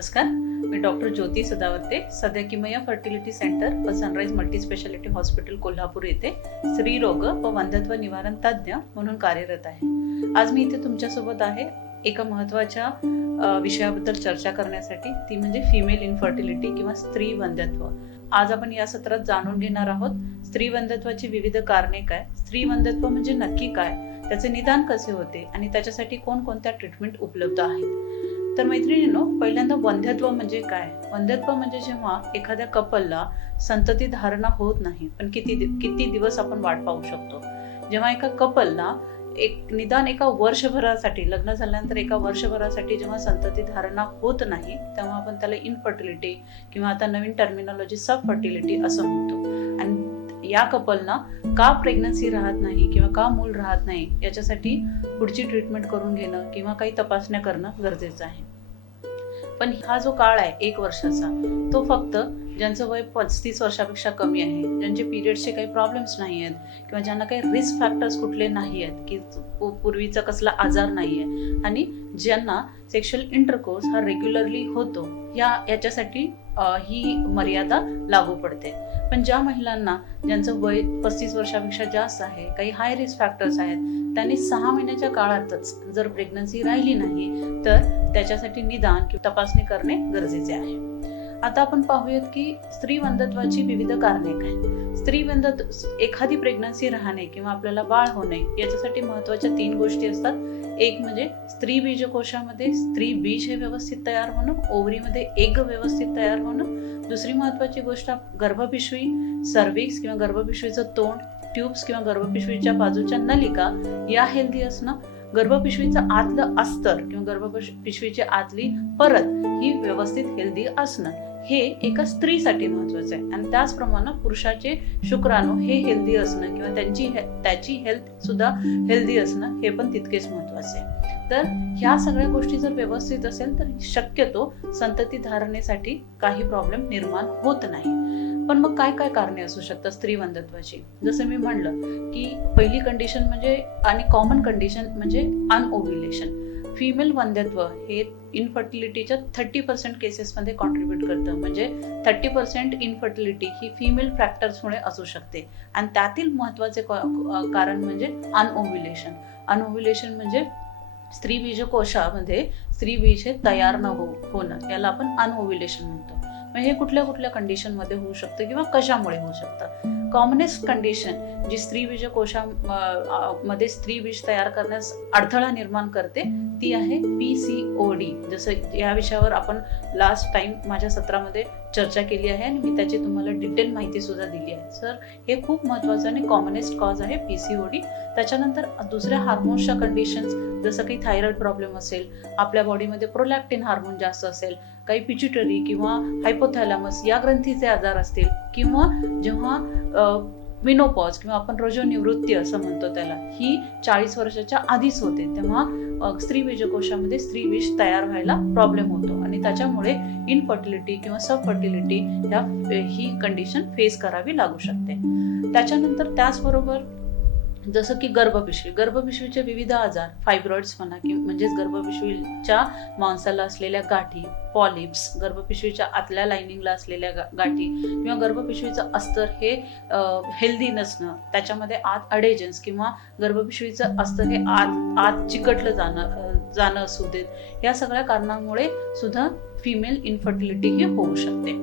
नमस्कार, मी डॉक्टर ज्योती सदावर्ते, सध्या किमया फर्टिलिटी सेंटर व sunrise multi speciality hospital Kolhapur येथे स्त्रीरोग व वंध्यत्व निवारण तज्ज्ञ म्हणून कार्यरत आहे. आज मी इथे तुमच्यासोबत आहे एका महत्त्वाच्या विषयाबद्दल चर्चा करण्यासाठी, ती म्हणजे फिमेल इनफर्टिलिटी किंवा स्त्री वंध्यत्व. आज आपण या सत्रात जाणून घेणार आहोत स्त्री वंध्यत्वाची विविध कारणे काय, स्त्री वंध्यत्व म्हणजे नक्की काय, त्याचे निदान कसे होते आणि त्याच्यासाठी कोणकोणत्या ट्रीटमेंट उपलब्ध आहेत. तर मैत्रिणींनो, पहिल्यांदा वंध्यत्व म्हणजे काय. वंध्यत्व म्हणजे जेव्हा एखाद्या कपलला संतती धारणा होत नाही, पण किती दिवस आपण वाट पाहू शकतो. जेव्हा एका कपलला निदान एका वर्षभरासाठी, लग्न झाल्यानंतर एका वर्षभरासाठी जेव्हा संतती धारणा होत नाही, तेव्हा आपण त्याला इनफर्टिलिटी किंवा आता नवीन टर्मिनॉलॉजी सब फर्टिलिटी असं म्हणतो. आणि या कपलना का प्रेग्नन्सी राहत नाही किंवा का मूल राहत नाही, याच्यासाठी पुढची ट्रीटमेंट करून घेणं किंवा काही तपासण्या करणं गरजेचं आहे. पण हा जो काळ आहे 1 वर्षाचा, तो फक्त ज्यांचं वय 35 वर्षापेक्षा कमी आहे, ज्यांचे पिरियड्सचे काही प्रॉब्लेम्स नाही आहेत किंवा ज्यांना काही रिस्क फॅक्टर्स कुठले नाही आहेत, की पूर्वीचा कसला आजार नाही आहे, आणि ज्यांना सेक्शुअल इंटरकोर्स हा रेग्युलरली होतो, याच्यासाठी ही मर्यादा लागू पडते. पण ज्या महिलांना ज्यांचं वय 35 वर्षापेक्षा जास्त आहे, काही हाय रिस्क फॅक्टर्स आहेत, त्यांनी 6 महिन्याच्या काळातच जर प्रेग्नन्सी राहिली नाही तर त्याच्यासाठी निदान किंवा तपासणी करणे गरजेचे आहे. आता आपण पाहूयात की स्त्री वंध्यत्वाची विविध कारणे काय. स्त्री वंध्यत्व, एखादी प्रेग्नन्सी राहणे किंवा आपल्याला बाळ होणे, याच्यासाठी महत्त्वाच्या 3 गोष्टी असतात. एक म्हणजे स्त्री बीजकोशामध्ये स्त्री बीज हे व्यवस्थित तयार होणं, ओव्हरीमध्ये एग व्यवस्थित तयार होणं. दुसरी महत्त्वाची गोष्ट गर्भपिशवी, सर्व्हिक्स किंवा गर्भपिशवीचं तोंड, ट्यूब्स किंवा गर्भपिशवीच्या बाजूच्या नलिका या हेल्दी असणं. गर्भपिशवीचं आतलं अस्तर किंवा गर्भपिशवीची आतली परत ही व्यवस्थित हेल्दी असणं, हे एका स्त्रीसाठी महत्वाचं आहे. आणि त्याचप्रमाणे पुरुषाचे शुक्राणू हे हेल्दी असणं किंवा त्याची हेल्थ सुद्धा हेल्दी असणं, हे पण तितकेच महत्वाचे आहे. तर ह्या सगळ्या गोष्टी जर व्यवस्थित असेल तर शक्यतो संतती धारणेसाठी काही प्रॉब्लेम निर्माण होत नाही. पण मग काय काय कारणे असू शकतात स्त्री वंध्यत्वाची. जसं मी म्हणलं की पहिली कंडिशन म्हणजे, आणि कॉमन कंडिशन म्हणजे अनओव्युलेशन. फिमेल वंध्यत्व हे इनफर्टिलिटीच्या 30% केसेसमध्ये कॉन्ट्रीब्युट करतं. म्हणजे 30% इनफर्टिलिटी ही फिमेल फॅक्टर्समुळे असू शकते. आणि त्यातील महत्त्वाचे कारण म्हणजे अनओव्युलेशन. अनओव्युलेशन म्हणजे स्त्री बीजकोशामध्ये स्त्री बीज हे तयार न होणं, याला आपण अनओव्युलेशन म्हणतो. मग हे कुठल्या कुठल्या कंडिशनमध्ये होऊ शकतं किंवा कशामुळे होऊ शकतं. कॉमनेस्ट कंडिशन जी स्त्री बीजकोशामध्ये स्त्री बीज तयार करण्यास अडथळा निर्माण करते, ती आहे PCOD. जसं या विषयावर आपण लास्ट टाइम माझ्या सत्रामध्ये चर्चा केली आहे आणि मी त्याची तुम्हाला डिटेल माहिती सुद्धा दिली आहे. सर, हे खूप महत्त्वाचं आणि कॉमनेस्ट कॉज आहे PCOD. त्याच्यानंतर दुसऱ्या हार्मोन्सच्या कंडिशन्स, जसं काही थायरॉइड प्रॉब्लेम असेल, आपल्या बॉडीमध्ये प्रोलॅक्टिन हार्मोन जास्त असेल, काही पिट्युटरी किंवा हायपोथॅलॅमस या ग्रंथीचे आजार असतील, किंवा जेव्हा मिनोपॉज किंवा आपण रजोनिवृत्ती असं म्हणतो त्याला, ही 40 वर्षाच्या आधीच होते, तेव्हा स्त्री बीजकोशामध्ये स्त्री बीज तयार व्हायला प्रॉब्लेम होतो आणि त्याच्यामुळे इनफर्टिलिटी किंवा सब फर्टिलिटी ही कंडिशन फेस करावी लागू शकते. त्याच्यानंतर त्याचबरोबर जसं की गर्भपिशवीचे विविध आजार, फायब्रॉइड्स म्हणा, की म्हणजेच गर्भपिशवीच्या मांसाला असलेल्या गाठी, पॉलिप्स, गर्भपिशवीच्या आतल्या लाइनिंगला असलेल्या गाठी, किंवा गर्भपिशवीचं अस्तर हे हेल्दी नसणं, त्याच्यामध्ये आत अडेजन्स किंवा गर्भपिशवीचं अस्तर हे आत चिकटलं जाणं असू देत, या सगळ्या कारणांमुळे सुद्धा फिमेल इनफर्टिलिटी ही होऊ शकते.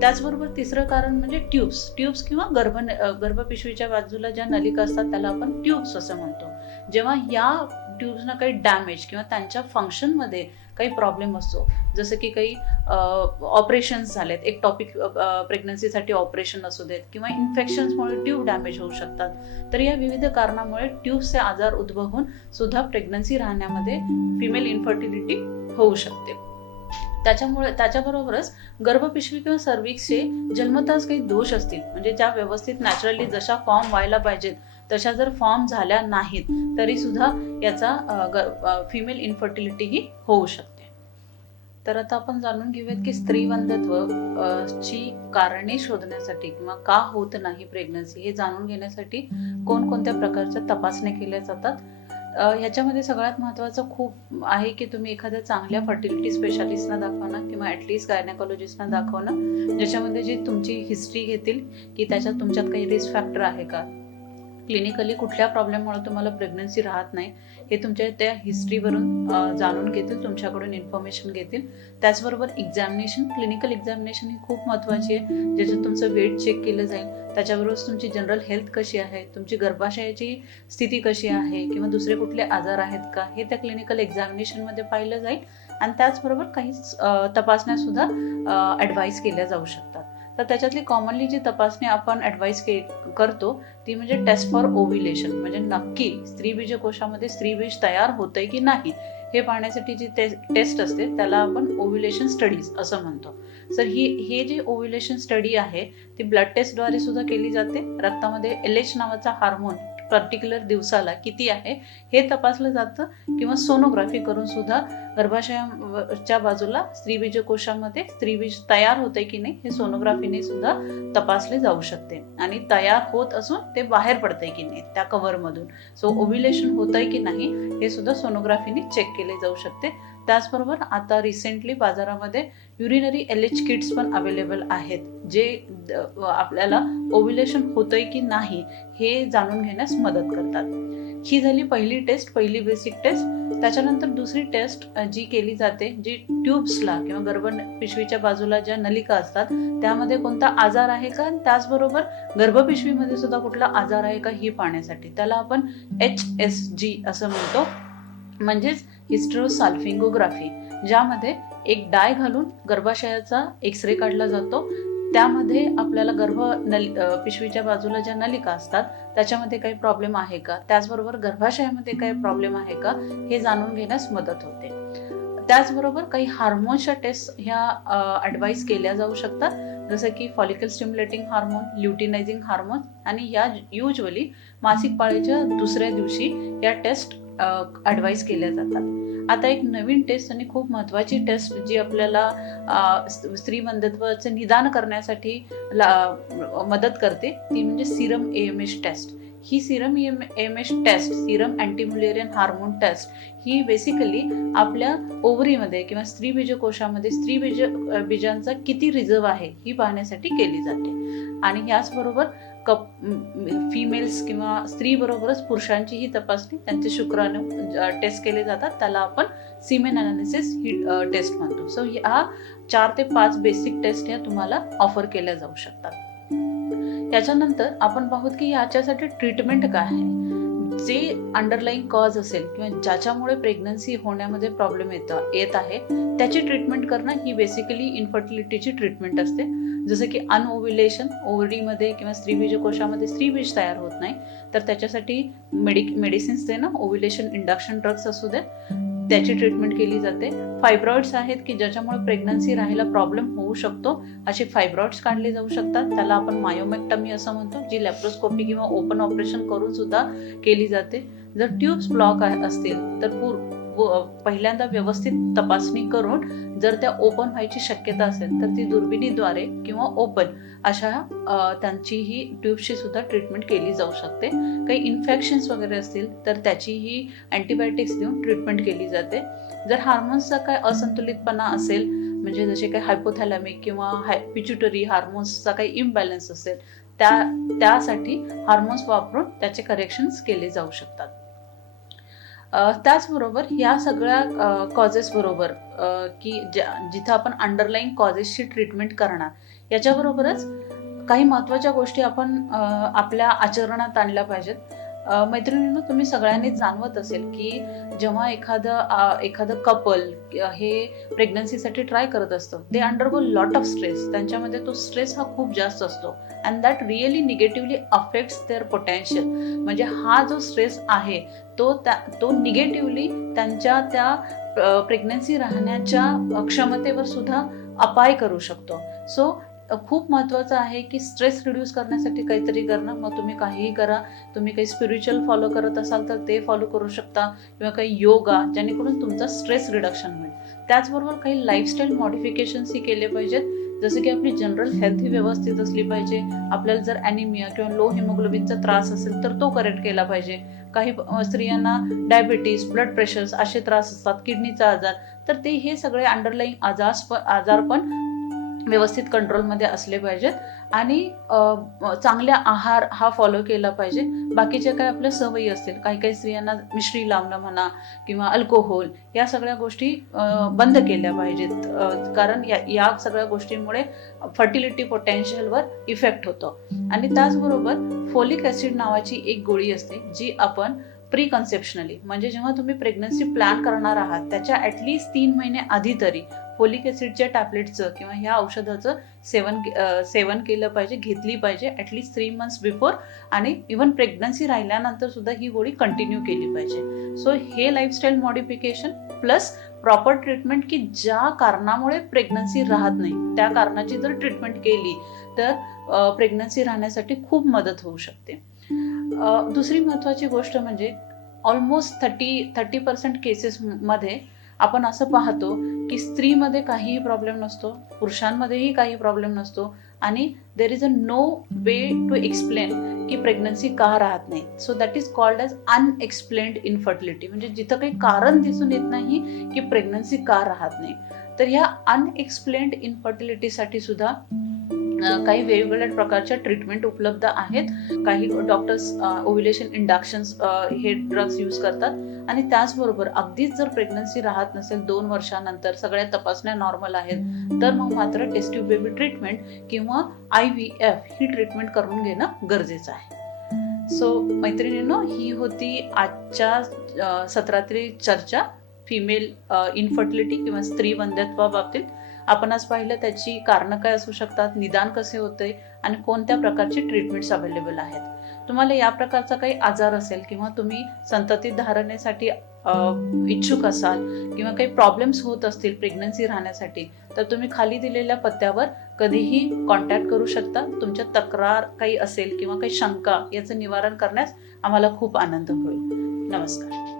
त्याचबरोबर तिसरं कारण म्हणजे ट्यूब्स किंवा गर्भपिशवीच्या बाजूला ज्या नलिका असतात त्याला आपण ट्यूब्स असं म्हणतो. जेव्हा या ट्यूब्सना काही डॅमेज किंवा त्यांच्या फंक्शनमध्ये काही प्रॉब्लेम असतो, जसं की काही ऑपरेशन्स झालेत, एक टॉपिक प्रेग्नन्सीसाठी ऑपरेशन असू देत, किंवा इन्फेक्शन्समुळे ट्यूब डॅमेज होऊ शकतात, तर या विविध कारणामुळे ट्यूब्सचे आजार उद्भवून सुद्धा प्रेग्नन्सी राहण्यामध्ये फिमेल इनफर्टिलिटी होऊ शकते. त्याच्याबरोबरच गर्भपिशवी किंवा सर्व्हिक्सचे जन्मताच काही दोष असतील, म्हणजे ज्या व्यवस्थित नॅचरली जशा फॉर्म व्हायला पाहिजेत तशा जर फॉर्म झाल्या नाहीत तरी सुद्धा याचा फिमेल इनफर्टिलिटी ही होऊ शकते. तर आता आपण जाणून घेऊयात की स्त्री वंध्यत्व ची कारणे शोधण्यासाठी किंवा का होत नाही प्रेग्नन्सी हे जाणून घेण्यासाठी कोणकोणत्या प्रकारच्या तपासण्या केल्या जातात. ह्याच्यामध्ये सगळ्यात महत्त्वाचं खूप आहे की तुम्ही एखाद्या चांगल्या फर्टिलिटी स्पेशालिस्टना दाखवणं किंवा ॲटलिस्ट गायनेकॉलॉजिस्टना दाखवणं, ज्याच्यामध्ये जी तुमची हिस्ट्री घेतील की त्याच्यात तुमच्यात काही रिस्क फॅक्टर आहे का, क्लिनिकली कुठल्या प्रॉब्लेममुळे तुम्हाला प्रेग्नन्सी राहत नाही हे तुमच्या त्या हिस्ट्रीवरून जाणून घेतील, तुमच्याकडून इन्फॉर्मेशन घेतील. त्याचबरोबर एक्झामिनेशन, क्लिनिकल एक्झामिनेशन ही खूप महत्त्वाची आहे, ज्याच्यात तुमचं वेट चेक केलं जाईल. त्याच्याबरोबर तुमची जनरल हेल्थ कशी आहे, तुमची गर्भाशयाची स्थिती कशी आहे किंवा दुसरे कुठले आजार आहेत का, हे त्या क्लिनिकल एक्झामिनेशनमध्ये पाहिलं जाईल. आणि त्याचबरोबर काही तपासण्यासुद्धा ॲडवाईस केल्या जाऊ शकतात. तर त्याच्यातली कॉमनली जी तपासणी आपण ॲडवाईस करतो ती म्हणजे टेस्ट फॉर ओव्युलेशन, म्हणजे नक्की स्त्रीबीजकोशामध्ये स्त्रीबीज तयार होतंय की नाही हे पाहण्यासाठी जी टेस्ट असते त्याला आपण ओव्युलेशन स्टडीज असं म्हणतो. सर हे जी ओव्युलेशन स्टडी आहे ती ब्लड टेस्टद्वारे सुद्धा केली जाते. रक्तामध्ये LH नावाचा हार्मोन पर्टिक्युलर दिवसाला किती आहे हे तपासलं जातं, किंवा सोनोग्राफी करून सुद्धा गर्भाशयाच्या बाजूला स्त्रीबीजकोशामध्ये स्त्रीबीज तयार होते की नाही हे सोनोग्राफीने सुद्धा तपासले जाऊ शकते. आणि तयार होत असून ते बाहेर पडतंय की नाही त्या कव्हरमधून, सो ओव्युलेशन होतंय की नाही हे सुद्धा सोनोग्राफीने चेक केले जाऊ शकते. त्याचबरोबर आता रिसेंटली बाजारामध्ये युरिनरी LH किट्स पण अवेलेबल आहेत, जे आपल्याला ओव्युलेशन होतंय की नाही हे जाणून घेण्यास मदत करतात. ही झाली पहिली टेस्ट, पहिली बेसिक टेस्ट. त्याच्यानंतर दुसरी टेस्ट जी केली जाते, जी ट्यूब्सला किंवा गर्भपिशवीच्या बाजूला ज्या नलिका असतात त्यामध्ये कोणता आजार आहे का, त्याचबरोबर गर्भपिशवीमध्ये सुद्धा कुठला आजार आहे का ही पाहण्यासाठी, त्याला आपण HSG असं म्हणतो, म्हणजेच हिस्टेरोसाल्फिंगोग्राफी, ज्यामध्ये एक डाय घालून गर्भाशयाचा एक्सरे काढला जातो. त्यामध्ये आपल्याला पिशवीच्या बाजूला ज्या नलिका असतात त्याच्यामध्ये काही प्रॉब्लेम आहे का, त्याचबरोबर गर्भाशयामध्ये काही प्रॉब्लेम आहे का हे जाणून घेण्यास मदत होते. त्याचबरोबर काही हार्मोन्सच्या टेस्ट ह्या ॲडवाईस केल्या जाऊ शकतात, जसं की follicle stimulating hormone, luteinising hormone, आणि या युजली मासिक पाळीच्या दुसऱ्या दिवशी या टेस्ट ॲडवाईस केल्या जातात. आता एक नवीन टेस्ट आणि खूप महत्त्वाची टेस्ट जी आपल्याला स्त्रीमंदत्वाचे निदान करण्यासाठी मदत करते ती म्हणजे सिरम AMH टेस्ट. ही serum AMH test, serum antimullerian hormone test, ही बेसिकली आपल्या ओव्हरीमध्ये किंवा स्त्रीबीजकोशामध्ये बीजांचा किती रिझर्व आहे ही पाहण्यासाठी केली जाते. आणि याचबरोबर फिमेल्स किंवा स्त्रीबरोबरच पुरुषांचीही तपासणी, त्यांचे शुक्राणू टेस्ट केले जातात, त्याला आपण सिमेन अनालिसिस ही टेस्ट म्हणतो. सो ह्या 4 ते 5 बेसिक टेस्ट ह्या तुम्हाला ऑफर केल्या जाऊ शकतात. त्याच्यानंतर आपण पाहूत की याच्यासाठी ट्रीटमेंट काय आहे. जे अंडरलाईंग कॉज असेल किंवा ज्याच्यामुळे प्रेग्नन्सी होण्यामध्ये प्रॉब्लेम येत आहे त्याची ट्रीटमेंट करणं ही बेसिकली इन्फर्टिलिटीची ट्रीटमेंट असते. जसं की अनओव्युलेशन, ओव्हरीमध्ये किंवा स्त्रीबीजकोशामध्ये स्त्रीबीज तयार होत नाही तर त्याच्यासाठी मेडिसिन्स देणं, ओव्युलेशन इंडक्शन ड्रग्स असू दे, त्याची ट्रीटमेंट केली जाते. फायब्रॉइड्स आहेत की ज्याच्यामुळे प्रेग्नन्सी राहायला प्रॉब्लेम होऊ शकतो, असे फायब्रॉइड्स काढले जाऊ शकतात, त्याला आपण मायोमेक्टमी असं म्हणतो, जी लॅप्रोस्कोपी किंवा ओपन ऑपरेशन करून सुद्धा केली जाते. जर ट्यूब्स ब्लॉक असतील तर पहिल्यांदा व्यवस्थित तपासणी करून जर त्या ओपन व्हायची शक्यता असेल तर ती दुर्बिणीद्वारे किंवा ओपन अशा त्यांची ही ट्यूब्सची सुद्धा ट्रीटमेंट केली जाऊ शकते. काही इन्फेक्शन्स वगैरे असतील तर त्याचीही अँटीबायोटिक्स देऊन ट्रीटमेंट केली जाते. जर हार्मोन्सचा काय असंतुलितपणा असेल, म्हणजे जसे काही हायपोथॅलॅमिक किंवा पिट्युटरी हार्मोन्सचा काही इम्बॅलन्स असेल त्यासाठी हार्मोन्स वापरून त्याचे करेक्शन्स केले जाऊ शकतात. त्याचबरोबर या सगळ्या कॉजेस बरोबर की जिथं आपण अंडरलाईंग कॉजेसची ट्रीटमेंट करणार, याच्याबरोबरच काही महत्त्वाच्या गोष्टी आपण आपल्या आचरणात आणल्या पाहिजेत. मैत्रिणींनो, तुम्ही सगळ्यांनीच जाणवत असेल की जेव्हा एखादं कपल हे प्रेग्नन्सीसाठी ट्राय करत असतं, they undergo lot of stress. त्यांच्यामध्ये तो स्ट्रेस हा खूप जास्त असतो and that really negatively affects their potential. म्हणजे हा जो स्ट्रेस आहे तो निगेटिव्हली त्यांच्या त्या प्रेग्नन्सी राहण्याच्या क्षमतेवर सुद्धा अपाय करू शकतो. सो खूप महत्त्वाचं आहे की स्ट्रेस रिड्यूस करण्यासाठी काहीतरी करणं. मग तुम्ही काहीही करा, तुम्ही काही स्पिरिच्युअल फॉलो करत असाल तर ते फॉलो करू शकता, किंवा काही योगा, जेणेकरून तुमचा स्ट्रेस रिडक्शन होईल. त्याचबरोबर काही लाईफस्टाईल मॉडिफिकेशन्सही केले पाहिजेत, जसं की आपली जनरल हेल्थ ही व्यवस्थित असली पाहिजे. आपल्याला जर ॲनिमिया किंवा लो हिमोग्लोबिनचा त्रास असेल तर तो करेक्ट केला पाहिजे. काही स्त्रियांना डायबिटीस, ब्लड प्रेशर्स असे त्रास असतात, किडनीचा आजार, तर ते हे सगळे अंडरलाईंग आजार पण व्यवस्थित कंट्रोलमध्ये असले पाहिजेत आणि चांगला आहार हा फॉलो केला पाहिजे. बाकीच्या काय आपल्या सवयी असतील, काही काही स्त्रियांना मिश्री लावणं म्हणा किंवा अल्कोहोल, या सगळ्या गोष्टी बंद केल्या पाहिजेत, कारण या सगळ्या गोष्टींमुळे फर्टिलिटी पोटेन्शियलवर इफेक्ट होतो. आणि त्याचबरोबर फोलिक ॲसिड नावाची एक गोळी असते जी आपण प्री कन्सेप्शनली, म्हणजे जेव्हा तुम्ही प्रेग्नन्सी प्लॅन करणार आहात त्याच्या ॲटलिस्ट 3 महिने आधी तरी फोलिक ॲसिडच्या टॅबलेटचं किंवा ह्या औषधाचं सेवन केलं पाहिजे, घेतली पाहिजे ॲटलिस्ट 3 months बिफोर. आणि इव्हन प्रेग्नन्सी राहिल्यानंतर सुद्धा ही गोळी कंटिन्यू केली पाहिजे. सो हे lifestyle modification plus proper treatment, की ज्या कारणामुळे प्रेग्नन्सी राहत नाही त्या कारणाची जर ट्रीटमेंट केली तर प्रेग्नन्सी राहण्यासाठी खूप मदत होऊ शकते. दुसरी महत्त्वाची गोष्ट म्हणजे ऑलमोस्ट 30% केसेसमध्ये आपण असं पाहतो की स्त्रीमध्ये काहीही प्रॉब्लेम नसतो, पुरुषांमध्येही काही प्रॉब्लेम नसतो आणि there is a no way to explain की प्रेग्नन्सी का राहत नाही. So that is called as unexplained infertility, म्हणजे जिथं काही कारण दिसून येत नाही की प्रेग्नन्सी का राहत नाही. तर ह्या अनएक्सप्लेन्ड इनफर्टिलिटीसाठी सुद्धा काही वेगवेगळ्या प्रकारच्या ट्रीटमेंट उपलब्ध आहेत. काही डॉक्टर्स ओव्युलेशन इंडक्शन्स हे ड्रग्स यूज करतात. आणि त्याचबरोबर अगदीच जर प्रेग्नन्सी राहत नसेल 2 वर्षानंतर, सगळ्या तपासण्या नॉर्मल आहेत, तर मग मात्र टेस्ट ट्यूब बेबी ट्रीटमेंट किंवा IVF ही ट्रीटमेंट करून घेणं गरजेचं आहे. सो मैत्रिणींनो, ही होती आजच्या सत्रातली चर्चा फिमेल इनफर्टिलिटी किंवा स्त्री वंध्यत्वाबाबतीत. आपण आज पाहिलं त्याची कारणं काय असू शकतात, निदान कसे होते आणि कोणत्या प्रकारची ट्रीटमेंट्स अवेलेबल आहेत. तुम्हाला या प्रकारचा काही आजार असेल किंवा तुम्ही संतती धारणेसाठी इच्छुक असाल किंवा काही प्रॉब्लेम्स होत असतील प्रेग्नन्सी राहण्यासाठी, तर तुम्ही खाली दिलेल्या पत्त्यावर कधीही कॉन्टॅक्ट करू शकता. तुमच्या तक्रार काही असेल किंवा काही शंका याचं निवारण करण्यास आम्हाला खूप आनंद होईल. नमस्कार.